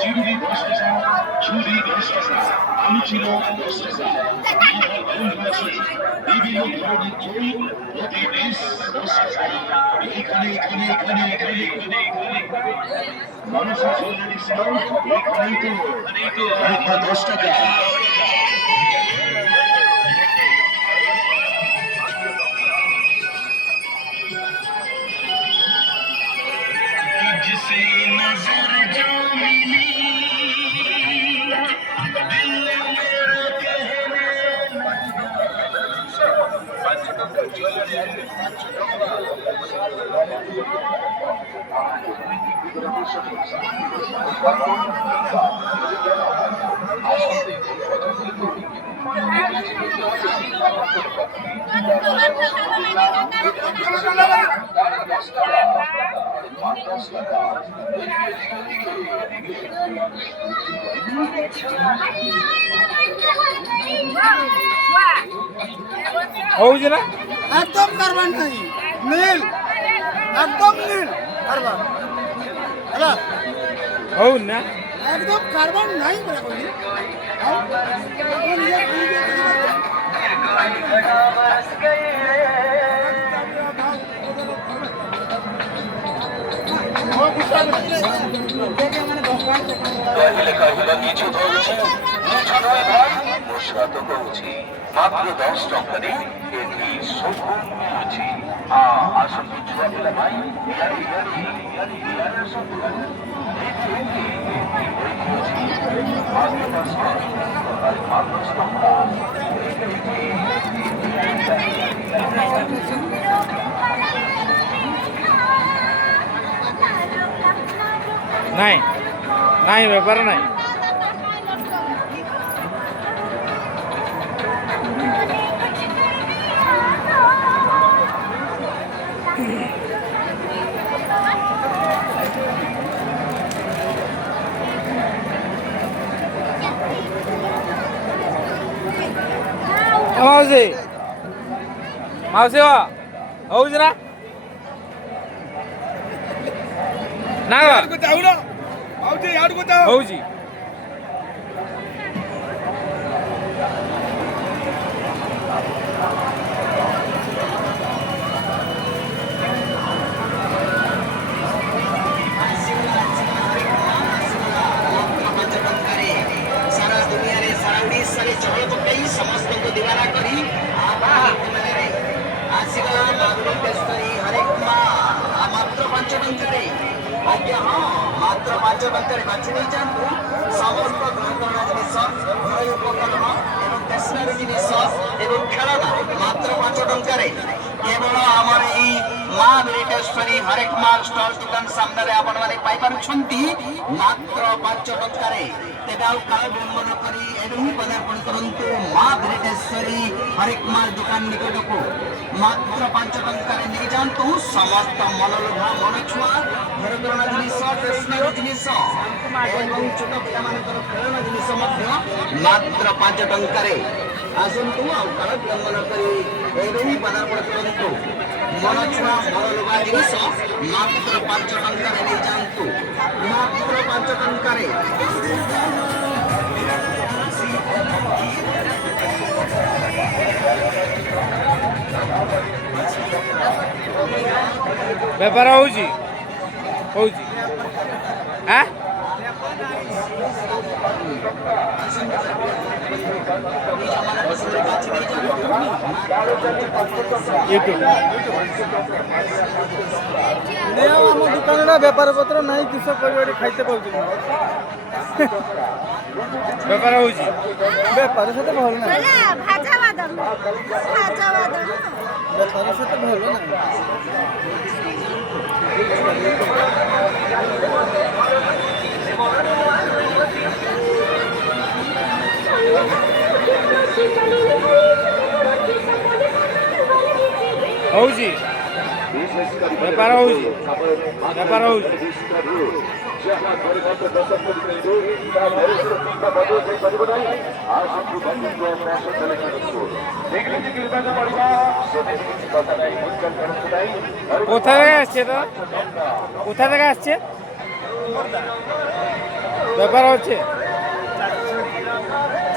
চিংড়ি 10 টাকা, ঝুড়ি 10 টাকা, আলু ছিল 10 টাকা, বিভিন্ন ধরনের চুল প্রতি পিস 10 টাকা। এখানে এখানে এখানে এখানে এখানে এখানে মানুষের জরুরি ছিল এখানেই তো 10 টাকা। जिसे नजर जो मिली दिल मेरा कहने হচ্ছে না একদম কার্বন নাই নীল একদম নীল কার্বন হ্যালো হউন না একদম কার্বন নাই বলে কই कहले कहले কিছু ধরছি কিছু নয় ভাই মশলা তো কৌছি মাত্র 10 টাকারে এটি সবুজ মিলছি আসল ছুয়া দিলা ভাই ইয়ারি ইয়ারি ইয়ারি ইয়ারি সব নাই নাই ব্যাপার নাই মাউসি মাউসি হଉଛି ନା ନା ହଉଛି सारा दुनिया रे सारा उड़ीसा रे चहल पकई समस्त को दीवाना करी आबा मने आसीगला मागुर केस्तरी हरेक मा मात्र 5 टंकारे आज्ञा हां मात्र 5 टंकारे बाछि नै जानतु समस्त ग्रहकरण जिनिस घरोई उपकरण एवं टेस्टनरी जिनिस एवं खेलना मात्र 5 टंकारे केवल आमर ई मां मेरिटेश्वरी हरेक माल स्टॉल दुकान सामने रे आपण माने पाई पारुछंती मात्र 5 टंकारे तेगाव काल विलंबन करी एवं पदार्पण करंतु मां मेरिटेश्वरी हरेक माल दुकान निकटको मात्र 5 टंकारे नै जानतु समस्त मनलोभा मनछुआ घरकरण जिनिस टेस्टनरी जिनिस एवं छोट पिला मानकर खेलना जिनिस मध्य मात्र 5 टंकारे आसंतु आउ काल विलंबन करी एवं पदार्पण करंतु मनछुआ मनलोभा जिनिस मात्र 5 टंकारे नै जानतु मात्र 5 टंकारे ବେପାର ହଉଛି ହଉଛି ଆଁ ଆମ ଦୋକାନରେ ବେପାର ପତ୍ର ନାହିଁ କିସ କରିବାରେ ଖାଇତେ ପାଉଛୁ ବେପାର ହଉଛି ବେପାର ସେତେ ଭଲ ନାହିଁ ଭାଜା ବାଦାମ ବେପାର ସେତେ ଭଲ ନାହିଁ ହଉଛି ବେପାର ହଉଛି ବେପାର ହଉଛି ଯାହା କରିଥାନ୍ତ ଦର୍ଶକ କରିପାରିବେ ତାହା ଭବିଷ୍ୟତ ଚିନ୍ତା ବଦଳ ଯାଇପାରିବ ନାହିଁ। ଆସନ୍ତୁ ବନ୍ଧୁଙ୍କ ପ୍ରଶଂସା ଲେଖନ୍ତୁ ଯେମିତି ନିର୍ବାଚନ ପଡ଼ିବ ସେମିତି କିଛି କଥା ନାହିଁ। ଉଚ୍ଚାରଣ କରନ୍ତୁ ନାହିଁ। কোথা থেকে আসছে দাদা? কোথা থেকে আসছে? ব্যাপার হচ্ছে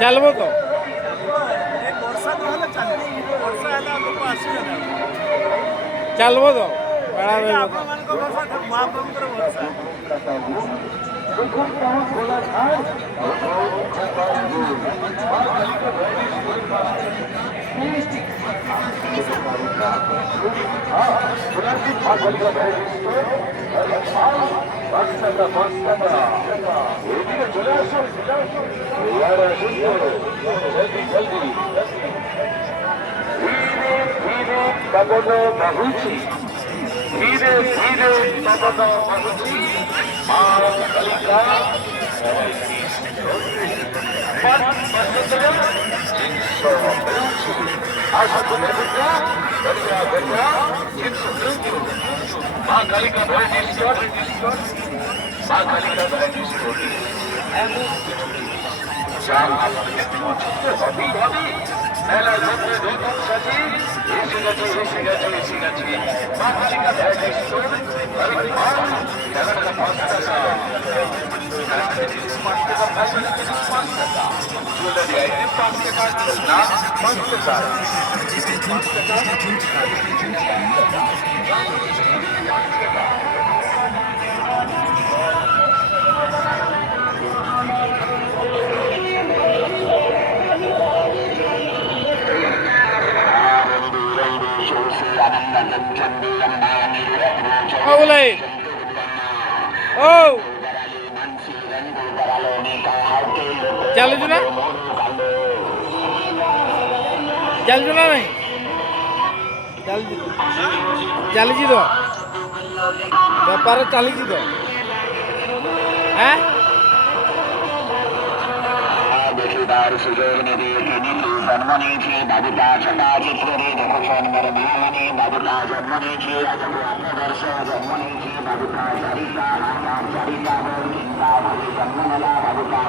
চালবো তো চালবো তো বেড়া রইব তো। धीरे धीरे पवन बहुची मां कलिका मां कालिका মেলা লোকে নতুন সাজি এসে গেছে এসে গেছে এসে গেছে মা কালিকা ভ্যারাইটি স্টোর টাকা 5 টাকা জুয়েলারি আইটেম 5 টাকা না 5 টাকা বলে ও ଚାଲୁଛୁ ନା ଚାଲୁଛୁ ନା ନାଇଁ ଚାଲିଛି ତ ବେପାର ଚାଲିଛି ତ হ্যাঁ ଦେଖିବାର ସୁଯୋଗ ନେବେ କେମିତି ଜନ୍ମ ନେଇଛି ବାବୁଟା ଛଟା ଚିତ୍ରରେ ଦେଖୁଛନ୍ ମୋର ମାମାନେ ବାବୁଟା ଜନ୍ମ ନେଇଛି ଆଜକୁ 8 ବର୍ଷ ଜନ୍ମ ନେଇଛି ବାବୁଟା ଚାରିଟା ଚିନ୍ତା ଭାବେ ଜନ୍ମ ନେଲା ବାବୁଟା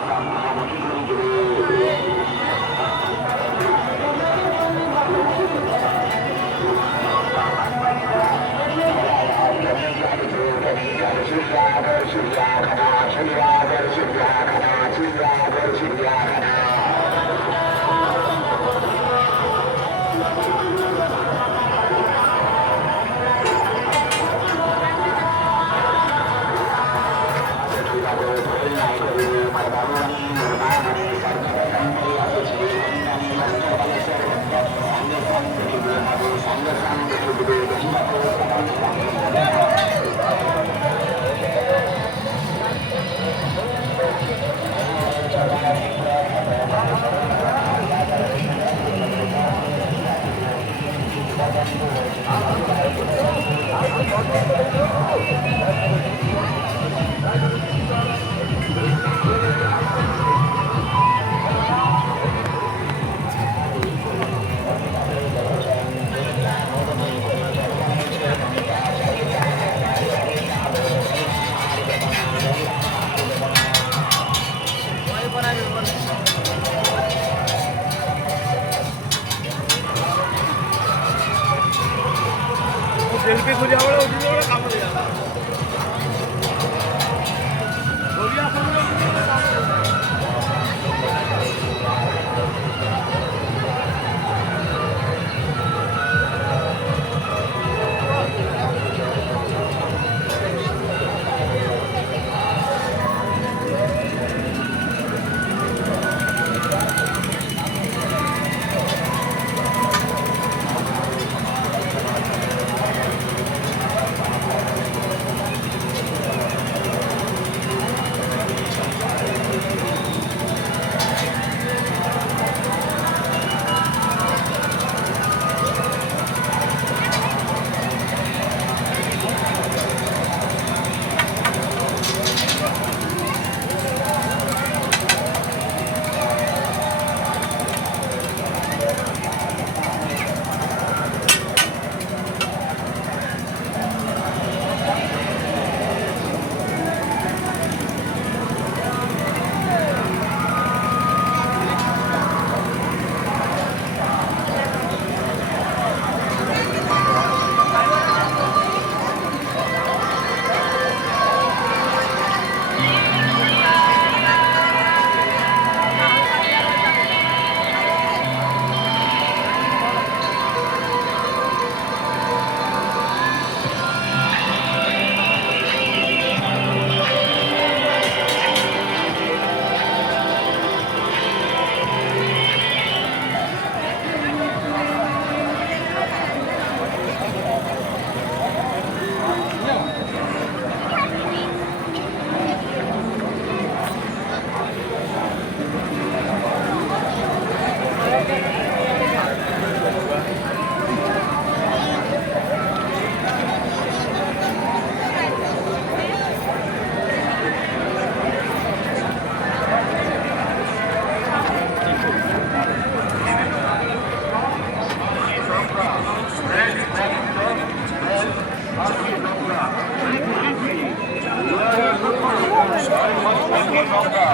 ଟଙ୍କା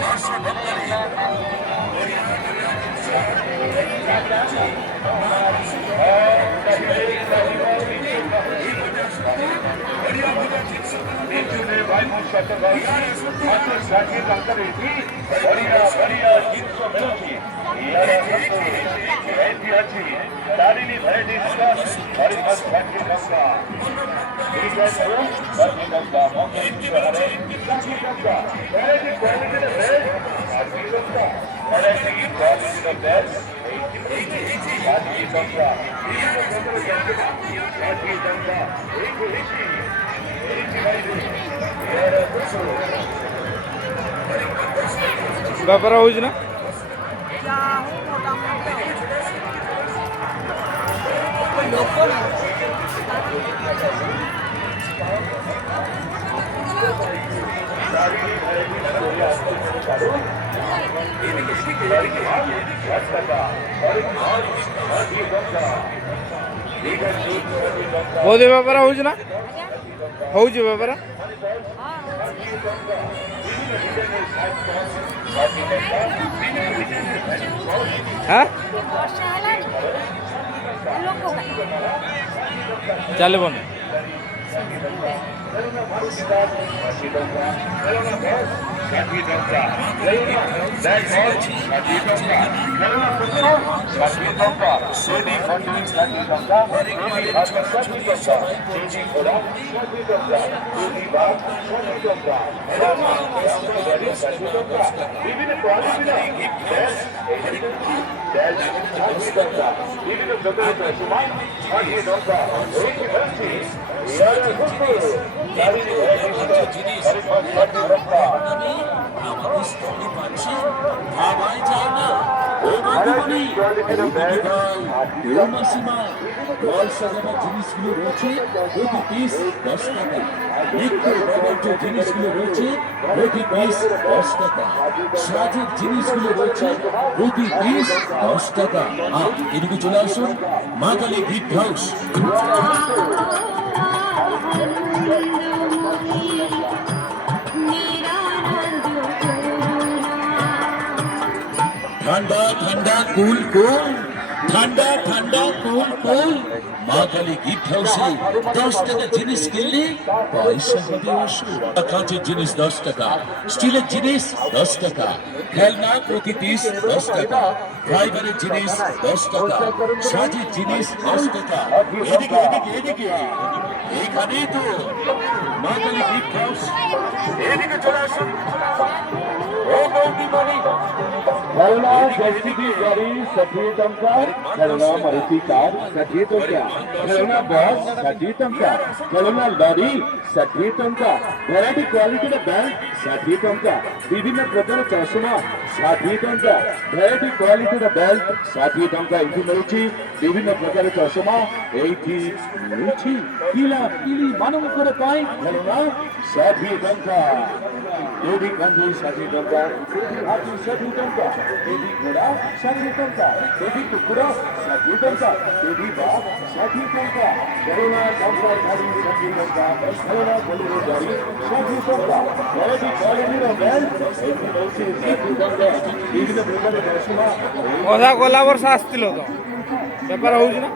10 ଟଙ୍କାରେ भाई मात्र 60 टंकाରେ ବଢିଆ ବଢିଆ ଜିନିଷ ମିଳୁଛି ଏଠି ଅଛି ତାରିଣୀ ଭେରାଇଟି ଷ୍ଟୋର ବଢିଆ 60 ଟଙ୍କା ବେପାର ହେଉଛି ନା ବହୁତ ବେପାର ହେଉଛି ନା ହେଉଛି ବେପାର হ্যাঁ ଚାଲିବ ନା জিনিসগুলো রয়েছে প্রতি পিস 10 টাকা। নিত্যের বাজার যে জিনিসগুলো রয়েছে প্রতি পিস 10 টাকা। সাজের জিনিসগুলো রয়েছে প্রতি পিস 10 টাকা। এদিকে চলে আসুন মা কালী গিফট হাউস। ঠান্ডা ঠান্ডা কুল কুল ঠান্ডা ঠান্ডা কুল কুল মা কালী গিফট হাউসে 10 টাকা জিনিস কিনলে পয়সা হবে আসুন। কাঁচের জিনিস 10 টাকা, স্টিলের জিনিস 10 টাকা, খেলনা প্রতি পিস 10 টাকা, ফাইবারের জিনিস 10 টাকা, সাজের জিনিস 10 টাকা। এদিকে এদিকে এদিকে এইখানেই তো মা কালী গিফট হাউস। এদিকে চলে আসুন। ও বৌদি বলি খেলনা জেসিবি গাড়ি 60 টঙ্কা, খেলনা মারুতি কার 60 টঙ্কা, খেলনা বস 60 টঙ্কা, খেলনা লরি 60 টঙ্কা, ভ্যারাইটি কোয়ালিটির বেল্ট 60 টঙ্কা, বিভিন্ন প্রকার চশমা 60 টঙ্কা, ভ্যারাইটি কোয়ালিটির বেল্ট 60 টঙ্কা এটি মিলুଛି। বিভিন্ন প্রকার চশমা এইটি মিলୁଛି। ପିଲା ପିଲି ମାନଙ୍କର ପାଇଁ ଖେଳନା 60 ଟଙ୍କା, ଏଠି କାନ୍ଧି 60 ଟଙ୍କା, ଏଠି ହାତୀ 60 ଟଙ୍କା, ଏଠି ଘୋଡ଼ା 60 ଟଙ୍କା, ଏଠି କୁକୁର 60 ଟଙ୍କା, ଏଠି ବାଘ 60 ଟଙ୍କା, ଖେଳନା ଟଙ୍କା ଧାଡ଼ି 60 ଟଙ୍କା, ଖେଳନା ବୋଲେରୋ ଗାଡ଼ି 60 ଟଙ୍କା, ଭେରାଇଟି କ୍ୱାଲିଟିର ବେଲ୍ଟ ଏଠି ମିଳୁଛି 60 ଟଙ୍କା, ବିଭିନ୍ନ ପ୍ରକାର ଚଷମା। ଅଧା ଗଲା ବର୍ଷ ଆସିଥିଲ ତ ବେପାର ହେଉଛି ନା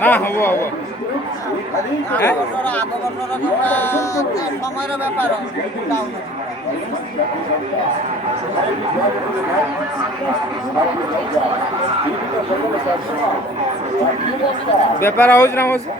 ନା ହବ ହବ ସମୟର ବେପାର ବେପାର ହେଉଛି ନା ହେଉଛି